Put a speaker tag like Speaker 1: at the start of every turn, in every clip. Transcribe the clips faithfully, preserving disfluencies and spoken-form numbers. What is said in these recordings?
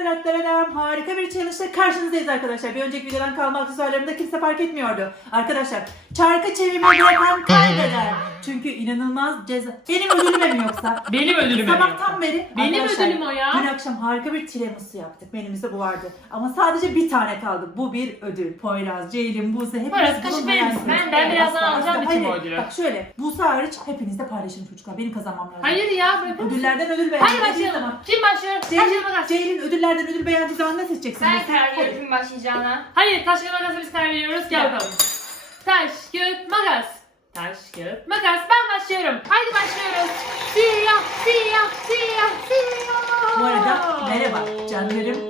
Speaker 1: Harika bir challenge'la karşınızdayız arkadaşlar. Bir önceki videodan kalma aksesuarlarında kimse fark etmiyordu. Arkadaşlar çarkı çevirmeyi bırakan kaybeder. Çünkü inanılmaz ceza. Benim ödülüme mi yoksa?
Speaker 2: Benim ödülüme mi
Speaker 1: Sabahtan beri
Speaker 2: Benim
Speaker 1: arkadaşlar,
Speaker 2: ödülüm o ya.
Speaker 1: dün akşam harika bir tiramisu yaptık. Menümüzde bu vardı. Ama sadece bir tane kaldı. Bu bir ödül. Poyraz, Ceylin, Buse hepiniz
Speaker 2: Poyraz, kaşık
Speaker 1: bunun
Speaker 2: verir misin?
Speaker 1: hayalindesiniz.
Speaker 2: Ben- ben birazdan
Speaker 1: Asla,
Speaker 2: alacağım
Speaker 1: asla.
Speaker 2: bütün
Speaker 1: Hayır,
Speaker 2: bu ödülü.
Speaker 1: Bak şöyle. Buse hariç hepiniz de paylaşın çocuklar. Benim kazanmam lazım.
Speaker 2: Hayır ya bırakın.
Speaker 1: Ödüllerden ödül beğendiği
Speaker 2: Hadi
Speaker 1: zaman.
Speaker 2: başlayalım. Kim başlıyor? Taş
Speaker 1: Ceylin,
Speaker 2: kağıt makas.
Speaker 1: Ceylin ödüllerden ödül beğendiği zaman ne seçeceksin?
Speaker 3: Ben
Speaker 1: Buse?
Speaker 3: karar
Speaker 1: Hadi.
Speaker 3: veriyorum başlayacağına.
Speaker 2: Hayır taş kağıt makasla biz karar veriyoruz. Gel
Speaker 1: Gel.
Speaker 2: bakalım. Taş kağıt makas. Taş kağıt makas. Ben başlıyorum. Haydi başlıyoruz. Siyah siyah siyah siyah.
Speaker 1: Bu arada merhaba canlarım.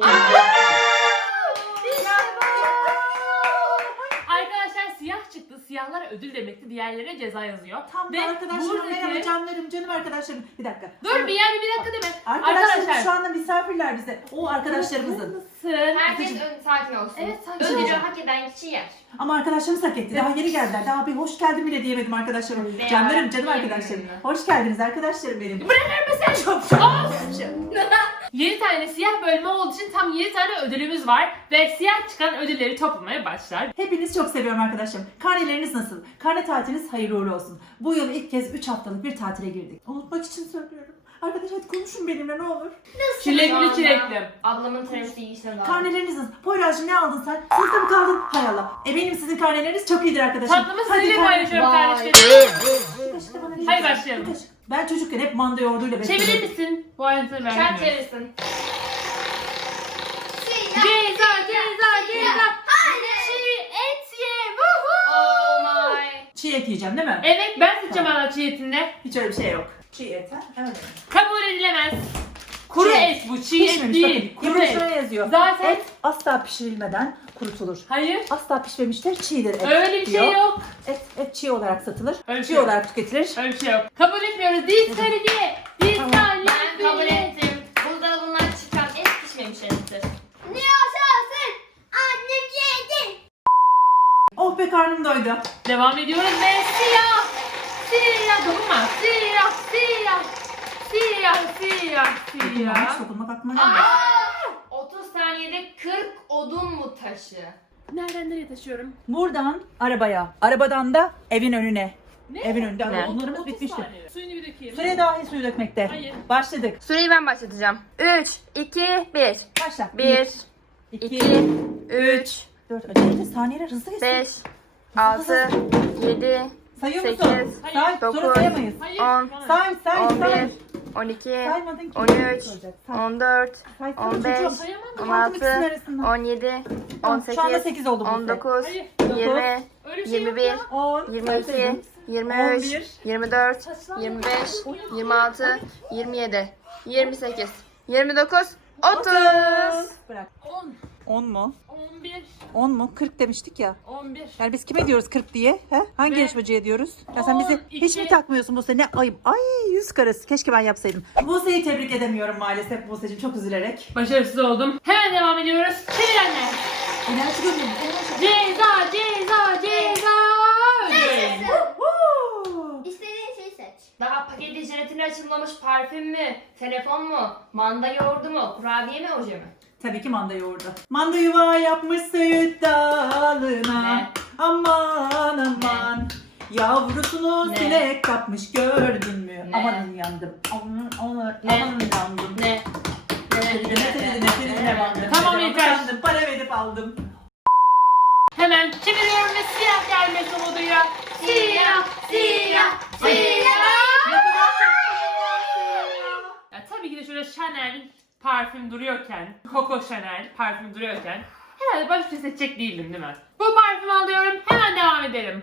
Speaker 2: Arkadaşlar siyah çıktı. Siyahlara ödül demekti. Diğerlerine ceza yazıyor.
Speaker 1: Tam da
Speaker 2: Ve
Speaker 1: arkadaşlarım
Speaker 2: buradaki-
Speaker 1: merhaba canlarım canım arkadaşlarım. Bir dakika.
Speaker 2: Dur bir yani bir dakika deme.
Speaker 1: Arkadaşlarım şu anda misafirler bize. O arkadaşlarımızın.
Speaker 2: Mısın?
Speaker 3: Herkes ön, sakin olsun.
Speaker 2: Evet, sakin
Speaker 3: Ödülü
Speaker 2: olacağım.
Speaker 3: hak eden kişi yer.
Speaker 1: Ama arkadaşlarımız hak etti. Daha yeni geldiler. Daha bir hoş geldin bile diyemedim arkadaşlarım.
Speaker 3: Be
Speaker 1: Canlarım canım
Speaker 3: yarabbim.
Speaker 1: arkadaşlarım. Hoş geldiniz arkadaşlarım benim.
Speaker 2: Bırakır mısın?
Speaker 1: Çok çok.
Speaker 2: yedi tane siyah bölme olduğu için tam yedi tane ödülümüz var ve siyah çıkan ödülleri toplamaya başlar.
Speaker 1: Hepiniz çok seviyorum arkadaşlarım. Karneleriniz nasıl? Karne tatiliniz hayırlı uğurlu olsun. Bu yıl ilk kez üç haftalık bir tatile girdik. Unutmak için söylüyorum. Arkadaş hadi konuşun benimle ne olur.
Speaker 2: Çilekli çilekli.
Speaker 3: Ablamın terapisi iyisine daha.
Speaker 1: Karneleriniz nasıl? Poyraz'cığım ne aldın sen? Sınıfta mı kaldın? Hay Allah. Eminim sizin karneleriniz çok iyidir arkadaşım.
Speaker 2: Tatlımı
Speaker 1: Hadi
Speaker 2: sizinle
Speaker 1: karne-
Speaker 2: paylaşıyorum
Speaker 3: Vay.
Speaker 2: kardeşlerim.
Speaker 1: Bir kaşık da bana verir
Speaker 2: Haydi
Speaker 1: misin?
Speaker 2: başlayalım.
Speaker 1: Bir kaşık. Ben çocukken hep manda yoğurduyla besliyordum.
Speaker 2: Çevirir misin? Bu ayrıntıları
Speaker 3: Sen
Speaker 2: vermiyorum.
Speaker 3: çevirsin.
Speaker 2: Ceza ceza ceza. Çiğ et ye. Woohoo.
Speaker 3: Oh my.
Speaker 1: Çiğ et yiyeceğim değil mi?
Speaker 2: Evet ben seçeceğim hala çiğ etinde.
Speaker 1: Hiç öyle bir şey yok. Çiğ et ha? Evet.
Speaker 2: Kabul edilemez. Kuru
Speaker 1: Çiğ
Speaker 2: et bu çiğ et
Speaker 1: Pişmemiş
Speaker 2: değil.
Speaker 1: bakın.
Speaker 2: Kuru et.
Speaker 1: Şuraya yazıyor.
Speaker 2: Zaten-
Speaker 1: Et asla pişirilmeden kurutulur.
Speaker 2: Hayır.
Speaker 1: Asla pişmemiştir, çiğdir et.
Speaker 2: Öyle bir şey
Speaker 1: diyor.
Speaker 2: yok.
Speaker 1: Et, et çiğ olarak satılır.
Speaker 2: Öyle bir
Speaker 1: çiğ
Speaker 2: şey yok.
Speaker 1: olarak tüketilir.
Speaker 2: Öyle bir şey yok. Kabul etmiyoruz. Diskalite.
Speaker 1: Tamam.
Speaker 2: Diskalite.
Speaker 3: Ben kabul ettim. Buzdolabından çıkan et pişmemiş ettir.
Speaker 1: Oh be karnım doydu.
Speaker 2: Devam ediyoruz ve siyah. Siyah dokunma. Siyah siyah. Siyah siyah
Speaker 1: Dokunma, hiç
Speaker 2: siyah.
Speaker 1: dokunmak aklıma gelmedi.
Speaker 3: otuz saniyede kırk odun mu taşı?
Speaker 2: Nereden nereye taşıyorum?
Speaker 1: Buradan arabaya, arabadan da evin önüne.
Speaker 2: Ne?
Speaker 1: Evin önünde.
Speaker 2: Ne?
Speaker 1: Onlarımız
Speaker 2: otuz
Speaker 1: bitmişti.
Speaker 2: saniye. Suyunu bir dökeyim.
Speaker 1: Süre dahi suyu dökmekte.
Speaker 2: Hayır.
Speaker 1: Başladık.
Speaker 3: Süreyi ben başlatacağım. üç, iki, bir.
Speaker 1: Başla.
Speaker 3: bir,
Speaker 1: iki,
Speaker 3: iki, üç,
Speaker 1: dört. Acele saniyeler hızlı geçsin.
Speaker 3: beş, altı, yedi,
Speaker 1: Sayıyor
Speaker 3: sekiz,
Speaker 1: musun?
Speaker 2: Hayır.
Speaker 1: Say, sonra
Speaker 3: dokuz,
Speaker 1: sayamayız.
Speaker 2: Hayır.
Speaker 3: on,
Speaker 2: bana.
Speaker 1: Say, say,
Speaker 3: on
Speaker 1: say.
Speaker 3: bir, on iki,
Speaker 1: Saymadın ki.
Speaker 3: on üç,
Speaker 1: Soracak. Say.
Speaker 3: on dört,
Speaker 1: Say, say
Speaker 3: on beş,
Speaker 1: çocuğum.
Speaker 2: Sayamadım.
Speaker 3: on
Speaker 1: Kaldım ikisinin
Speaker 3: altı,
Speaker 1: arasından.
Speaker 3: on yedi,
Speaker 1: Tamam,
Speaker 3: on
Speaker 1: şu anda
Speaker 3: sekiz,
Speaker 1: sekiz oldu bu
Speaker 3: on dokuz,
Speaker 2: Hayır.
Speaker 3: yirmi,
Speaker 2: Öyle bir şey
Speaker 3: yirmi
Speaker 2: yok
Speaker 3: bir,
Speaker 2: ya.
Speaker 1: on,
Speaker 3: yirmi
Speaker 1: say
Speaker 3: iki,
Speaker 1: sayalım.
Speaker 3: yirmi
Speaker 1: on
Speaker 3: üç,
Speaker 1: bir,
Speaker 3: yirmi dört,
Speaker 2: Saçlar
Speaker 3: yirmi
Speaker 2: mı?
Speaker 3: beş, yirmi altı, yirmi yedi, yirmi sekiz, yirmi dokuz, otuz.
Speaker 1: Bırak.
Speaker 2: on,
Speaker 1: on mu?
Speaker 2: on bir,
Speaker 1: on mu? kırk demiştik ya.
Speaker 2: on bir.
Speaker 1: Yani biz kime diyoruz kırk diye? He? Hangi
Speaker 2: Ve
Speaker 1: yarışmacıya diyoruz? Ya sen bizi
Speaker 2: on
Speaker 1: hiç
Speaker 2: iki.
Speaker 1: mi takmıyorsun Buse? Ne ayıp. Ay yüz karası. Keşke ben yapsaydım. Buse'yi tebrik edemiyorum maalesef Buse'cim çok üzülerek.
Speaker 2: Başarısız oldum. Hemen devam ediyoruz. Çevir anne.
Speaker 1: Enerji görüyorum.
Speaker 2: Ceza, ceza, ceza. Ödül.
Speaker 1: Woo!
Speaker 3: İstediğin şeyi seç. Daha paketli jelatini açılmamış parfüm mü? Telefon mu? Manda yoğurdu mu? Kurabiye mi? Oje mi?
Speaker 1: Tabii ki manda yoğurdu. Manda yuva yapmış söğüt dalına.
Speaker 3: Ne?
Speaker 1: Aman aman. Yavrusunu
Speaker 3: Ne?
Speaker 1: sinek kapmış gördün mü?
Speaker 3: Ne?
Speaker 1: Aman yandım. Aman, aman,
Speaker 3: Ne?
Speaker 1: aman yandım.
Speaker 3: Ne?
Speaker 1: Nefretine, nefretine, nefretine bandım.
Speaker 2: Tamam,
Speaker 1: Nefretine
Speaker 2: yeter.
Speaker 1: bandım, para verip aldım.
Speaker 2: Hemen çeviriyorum ve siyah gelmesi umuduyla. Siyah, siyah, siyah. Ya tabii ki de şöyle Chanel parfüm duruyorken, Coco Chanel parfüm duruyorken herhalde başka bir şey seçecek değildim değil mi? Bu parfümü alıyorum. Hemen devam edelim.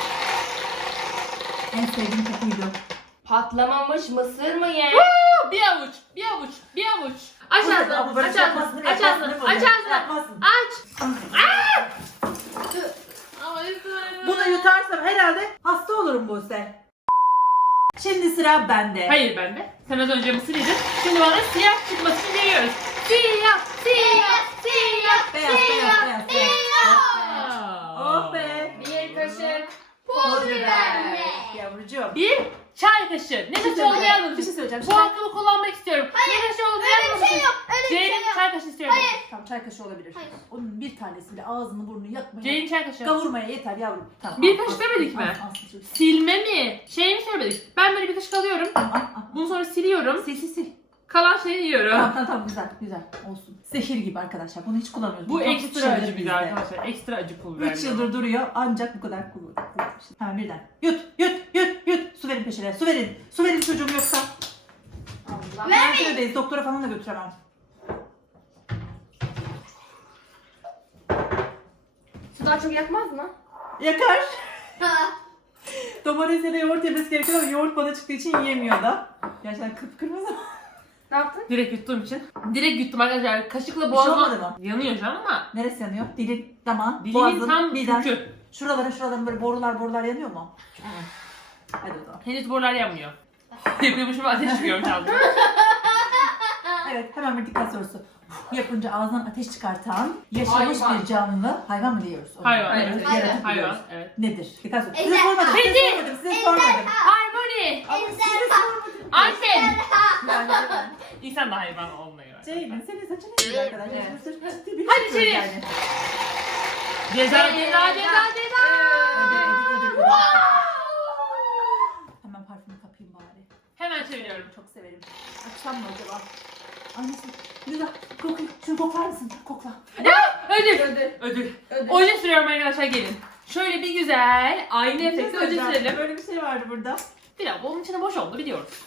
Speaker 1: En sevdiğim kokuydu.
Speaker 3: Patlamamış mısır mı ye?
Speaker 2: Woo! Bir avuç, bir avuç, bir avuç. Aç
Speaker 1: Bu ne?
Speaker 2: ağzını,
Speaker 1: Ama böyle
Speaker 2: aç
Speaker 1: yapmasın
Speaker 2: ağzını,
Speaker 1: değil mi?
Speaker 2: aç
Speaker 1: Yapmasın
Speaker 2: ağzını,
Speaker 1: değil mi
Speaker 2: aç
Speaker 1: bunu?
Speaker 2: ağzını.
Speaker 1: Yapmasın.
Speaker 2: Aç. Aa! Ama lütfen.
Speaker 1: Bunu yutarsam herhalde hasta olurum Buse. Şimdi sıra bende.
Speaker 2: Hayır bende. Sen az önce mısır yedin. Şimdi bana siyah çıkmasını veriyoruz. Siyah, siyah, siyah,
Speaker 1: Beyaz, beyaz, beyaz, beyaz. Oh be.
Speaker 3: Bir kaşık
Speaker 1: Pul biber. Yavrucuğum.
Speaker 2: Bir çay kaşığı. Ne
Speaker 1: Bir şey
Speaker 2: kaşığı olduğunu
Speaker 1: söyleyeceğim.
Speaker 2: yazmamış.
Speaker 1: Bir şey söyleyeceğim.
Speaker 2: Bu hakkımı kullanmak istiyorum. Ne kaşığı olduğunu yazmamış.
Speaker 3: yok.
Speaker 2: Ceylin çay kaşığı istiyorum.
Speaker 1: çay kaşığı olabilir.
Speaker 4: Hayır.
Speaker 1: Onun bir tanesiyle ağzını burnunu yakmaya,
Speaker 2: Ceylin çay kaşığı.
Speaker 1: kavurmaya yeter yavrum. Tamam.
Speaker 2: Bir
Speaker 1: al,
Speaker 2: kaşık
Speaker 1: al,
Speaker 2: demedik
Speaker 1: al,
Speaker 2: mi?
Speaker 1: al, al, al.
Speaker 2: Silme mi? Şey mi söylemedik? Ben böyle bir kaşık alıyorum.
Speaker 1: Al, al.
Speaker 2: Bunu sonra siliyorum.
Speaker 1: Sil sil sil.
Speaker 2: Kalan şeyi yiyorum.
Speaker 1: Tamam tamam tamam güzel güzel olsun. Zehir gibi arkadaşlar. Bunu hiç kullanmıyoruz.
Speaker 2: Bu
Speaker 1: Çok
Speaker 2: ekstra
Speaker 1: şeydir
Speaker 2: acı bir
Speaker 1: bizde.
Speaker 2: arkadaşlar. Ekstra acı pul biber.
Speaker 1: üç yıldır duruyor ancak bu kadar kullanılmış. Hemen birden. Yut yut yut yut. Su verin peşine. Su verin. Su verin çocuğum yoksa.
Speaker 3: Allah.
Speaker 1: Merkezedeyiz. Doktora falan da götüremem.
Speaker 3: Su daha çok yakmaz mı?
Speaker 1: Yakar. Domatesle de yoğurt yemesi gerekiyor ama yoğurt bana çıktığı için yiyemiyor da. Gerçekten kıpkırmızı.
Speaker 3: Ne yaptın?
Speaker 2: Direkt yuttuğum için. Direkt yuttum arkadaşlar. Kaşıkla
Speaker 1: şey
Speaker 2: boğazıma...
Speaker 1: olmadı mı?
Speaker 2: Yanıyor şu an ama.
Speaker 1: Neresi yanıyor? Dilin, damağın,
Speaker 2: Dilimin
Speaker 1: boğazın,
Speaker 2: tam
Speaker 1: miden.
Speaker 2: kökü.
Speaker 1: Şuralara şuralara böyle borular borular yanıyor mu? Hadi o zaman.
Speaker 2: Henüz borular yanmıyor. Yapıyormuşum ateş çıkıyor ağzımdan.
Speaker 1: Evet hemen bir dikkat sorusu. Yapınca ağzından ateş çıkartan yaşamış
Speaker 3: Hayvan.
Speaker 1: bir canlı hayvan mı diyoruz? Onu?
Speaker 2: Hayvan,
Speaker 1: Evet,
Speaker 2: evet.
Speaker 1: yaratık
Speaker 2: Hayvan,
Speaker 1: diyoruz.
Speaker 2: evet.
Speaker 1: Nedir? Dikkat sorusu. Size
Speaker 4: Ejderha.
Speaker 1: sormadım, size
Speaker 2: Kedi.
Speaker 1: sormadım, size sormadım.
Speaker 2: Harmony. Anten.
Speaker 1: Yani,
Speaker 2: İnsan da hayvan olmaya göre.
Speaker 1: Ceylin senin saçın ne güzel arkadaşlar.
Speaker 2: Evet.
Speaker 1: Ciddi- ciddi bir
Speaker 2: Hadi
Speaker 1: şey
Speaker 2: içeri.
Speaker 1: yani.
Speaker 2: Ceza, ceza, ceza, ceza.
Speaker 1: Ödül, ödül, ödül, ödül. Hemen parfümü kapayım bari.
Speaker 2: Hemen çeviriyorum.
Speaker 1: Çok severim. Açsam mı acaba? Annesi. Güzel. Kokla. Şunu koklar mısın? Kokla.
Speaker 2: Ödül.
Speaker 3: Ödül.
Speaker 2: Ödül.
Speaker 3: Ödül.
Speaker 2: Oje sürüyorum arkadaşlar gelin. Şöyle bir güzel aynı efekti oje sürelim.
Speaker 1: Böyle bir şey vardı burada.
Speaker 2: Biraz onun içine boş oldu biliyoruz.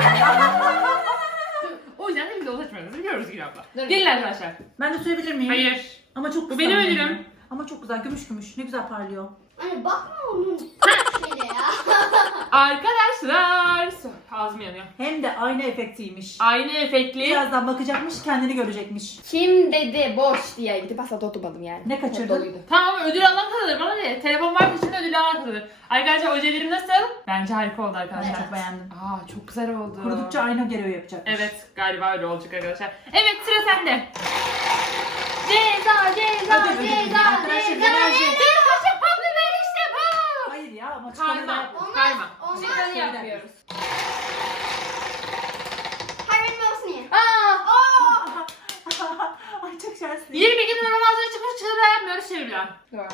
Speaker 2: O yüzden de biz de onu seçmiyoruz biliyoruz Gül abla.
Speaker 3: Dur.
Speaker 2: Gelin arkadaşlar.
Speaker 1: Ben de sürebilir miyim?
Speaker 2: Hayır.
Speaker 1: Ama çok
Speaker 2: Bu
Speaker 1: kısa.
Speaker 2: benim
Speaker 1: ama.
Speaker 2: ödülüm.
Speaker 1: Ama çok güzel. Gümüş gümüş. Ne güzel parlıyor.
Speaker 4: Anne bakma onun şeyine ya.
Speaker 2: Arkadaşlar. Ağzım yanıyor.
Speaker 1: Hem de ayna efektiymiş.
Speaker 2: Aynı efektli.
Speaker 1: Birazdan bakacakmış, kendini görecekmiş.
Speaker 3: Kim dedi boş diye gidip asla tutmadım yani.
Speaker 1: Ne kaçırdın?
Speaker 3: Çok doluydu.
Speaker 2: Tamam ödül alan kazanır bana ne? Telefon var içinde ödül alan kazanır. Arkadaşlar ojelerim nasıl? Bence harika oldu
Speaker 1: Ben
Speaker 2: arkadaşlar.
Speaker 1: çok beğendim.
Speaker 2: Aa çok güzel oldu.
Speaker 1: Kurudukça ayna görevi yapacakmış.
Speaker 2: Evet galiba öyle olacak arkadaşlar. Evet sıra sende. Ceza ceza
Speaker 1: Ödül, ödül, ödül.
Speaker 3: ceza
Speaker 1: Arkadaşlar
Speaker 3: ceza
Speaker 1: enerji.
Speaker 2: Bir kaşık pul biber işte bu.
Speaker 1: Hayır ya ama çıkanı da
Speaker 2: Karma.
Speaker 1: yapma.
Speaker 2: Karma.
Speaker 4: Olmaz.
Speaker 3: Çıkanı
Speaker 1: Şöyle.
Speaker 3: yapmıyoruz.
Speaker 4: Hayır benim babasını ye.
Speaker 3: Aa!
Speaker 1: Ay çok şanslıyım.
Speaker 2: yirmi iki numara ağzına çıkmış çıkıyor yapmıyoruz şey bile.
Speaker 3: Doğru.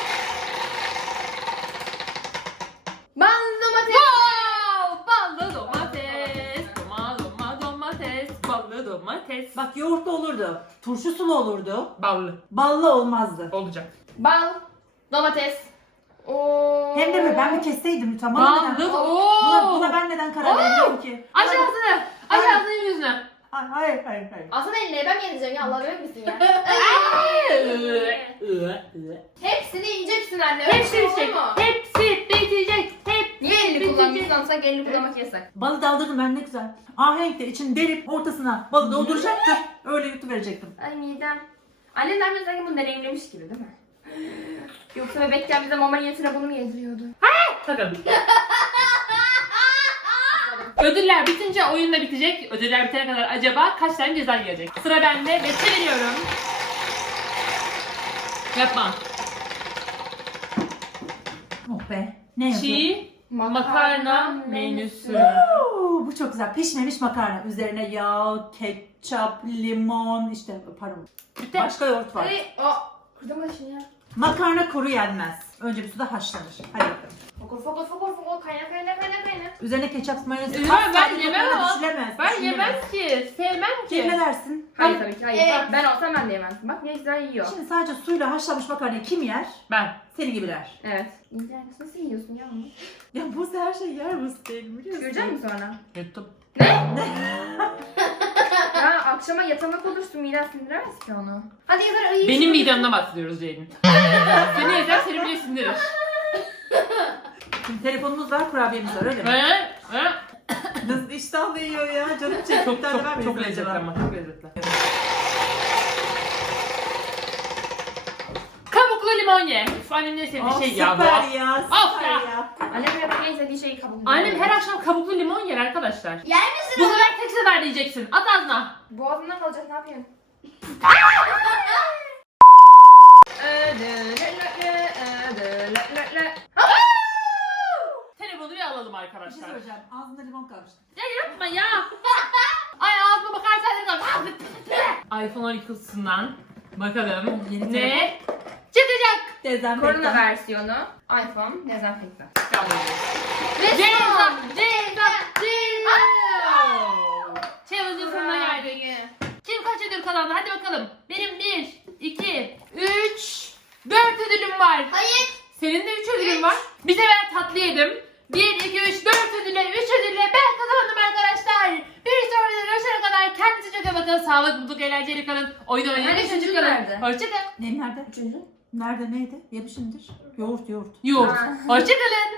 Speaker 3: Ballı domates.
Speaker 2: Wow! Ballı domates. Doma doma domates. Ballı domates.
Speaker 1: Bak yoğurtlu olurdu. Turşu sulu olurdu.
Speaker 2: Ballı.
Speaker 1: Ballı olmazdı.
Speaker 2: Olacak.
Speaker 3: Bal. Domates. Oo.
Speaker 1: Hem de mi? Ben bir kesseydim lütfen. Bana neden?
Speaker 2: Ballı.
Speaker 1: Buna,
Speaker 2: Ooo.
Speaker 1: buna ben neden karar veriyorum ki?
Speaker 2: Aç
Speaker 1: Hayır.
Speaker 2: ağzını. Aç
Speaker 1: Hayır.
Speaker 2: ağzını yüzüne.
Speaker 1: Hayır hayır hayır. hayır.
Speaker 3: Alsana eline ben mi yeneceğim ya Allah verir misin ya? Hepsini yiyeceksin anne. öyle
Speaker 2: Hepsi
Speaker 3: şey olur
Speaker 2: bitecek.
Speaker 3: mu?
Speaker 2: Hepsi bitecek. Hep.
Speaker 3: Niye elini kullanmışsın? Sanki elini kullanmak yasak.
Speaker 1: Balı daldırdım ben ne güzel. Ahenkle için delip ortasına balı dolduracaktır. Öyle yutuverecektim.
Speaker 3: Ay midem. Annem de annem sanki bunu deneyimlemiş gibi değil mi? Yoksa bebekken bize mama niyetine bunu mu yediriyordu?
Speaker 2: Takalım. Ödüller bitince oyun da bitecek. Ödüller bitene kadar acaba kaç tane ceza gelecek? Sıra bende ve çeviriyorum. Yapma.
Speaker 1: Oh be. Ne yazıyor?
Speaker 2: Çiğ makarna menüsü.
Speaker 1: Oo, bu çok güzel. Pişmemiş makarna. Üzerine yağ, ketçap, limon, işte pardon.
Speaker 2: Bitti.
Speaker 1: Başka yoğurt var.
Speaker 3: Hadi. Aa. Kırdım başını ya.
Speaker 1: Makarna kuru yenmez. Önce bir suda haşlanır. Hadi bakalım.
Speaker 3: Fokur fokur fokur fokur kayna kayna kayna kayna.
Speaker 1: Üzerine ketçap, mayonez,
Speaker 2: Üzülmem,
Speaker 1: pasta,
Speaker 2: ben
Speaker 1: bir
Speaker 2: yemem
Speaker 1: lokmada
Speaker 2: ama.
Speaker 1: düşülemez.
Speaker 2: Ben
Speaker 1: düşülemez.
Speaker 2: yemez ki. Sevmem
Speaker 1: Kim ne
Speaker 2: ki.
Speaker 1: dersin?
Speaker 3: Hayır tabii ki hayır.
Speaker 4: Evet.
Speaker 3: Ben olsam ben de yemezdim. Bak ne güzel yiyor.
Speaker 1: Şimdi sadece suyla haşlanmış makarnayı kim yer?
Speaker 2: Ben.
Speaker 1: Seni gibiler.
Speaker 3: Evet. İnternet nasıl yiyorsun ya onu?
Speaker 1: Ya bu her şey yer bu değil biliyorsun.
Speaker 3: Görecek misin sonra?
Speaker 2: Yuttum.
Speaker 3: Ya akşama yatamak olursun miden sindiremez ki onu. Hadi yeter iyi.
Speaker 2: Benim midemden bahsediyoruz Ceylin. Seni yeter seni bile sindirir.
Speaker 1: Şimdi telefonumuz var, kurabiyemiz var öyle mi?
Speaker 2: He? He?
Speaker 1: Nasıl iştahla yiyor ya? Canım çekti.
Speaker 2: Çok
Speaker 1: Bir tane ben
Speaker 2: çok
Speaker 1: mi
Speaker 2: çok
Speaker 1: yesem
Speaker 2: lezzetli
Speaker 1: acaba?
Speaker 2: ama çok lezzetli. Kabuklu limon ye. Üf, annem ne sevdiği
Speaker 1: Oh,
Speaker 2: şey ya bu.
Speaker 1: süper ya.
Speaker 2: Of
Speaker 1: Süper
Speaker 2: ya.
Speaker 1: ya.
Speaker 3: Annem hep en sevdiği şeyi kabul ediyor.
Speaker 2: Annem her akşam kabuklu limon yer arkadaşlar.
Speaker 4: Yer misin
Speaker 2: Bu
Speaker 4: onu?
Speaker 2: sefer tek sefer diyeceksin. At ağzına.
Speaker 3: Boğazında kalacak ne yapıyorsun?
Speaker 2: Telefonu bir alalım
Speaker 1: Bir şey
Speaker 2: arkadaşlar.
Speaker 1: söyleyeceğim. Ağzında limon kalmıştı.
Speaker 2: Ya yapma ya. Ay ağzıma bakarsan da iPhone on ikisinden Bakalım
Speaker 1: Yeni
Speaker 2: ne çıkacak?
Speaker 1: Dezenfektan.
Speaker 3: Korona versiyonu. iPhone dezenfektan.
Speaker 2: Ve ceza, ceza, ceza. Challenge'ın sonuna geldik. Kim kaç ödül kazandı? Hadi bakalım. Benim bir, iki, üç, dört ödülüm var.
Speaker 4: Hayır.
Speaker 2: Senin de üç ödülün var. Bir sefer tatlı yedim. bir, iki, üç, dört ödülle, üç ödülle ben kazandım arkadaşlar. Bir sonraki görüşene kadar kendinize çok iyi bakın. Sağlık, mutluluk, eğlenceli kalın. Oyun oynayın.
Speaker 3: Nerede
Speaker 2: çocuk
Speaker 3: çocuğun
Speaker 2: kalın.
Speaker 3: nerede?
Speaker 2: Hoşçakalın.
Speaker 1: Ne nerede?
Speaker 3: Üçüncü.
Speaker 1: Nerede neydi? Yemişimdir. Yoğurt yoğurt.
Speaker 2: Yoğurt.
Speaker 3: Ha.
Speaker 2: Hoşçakalın.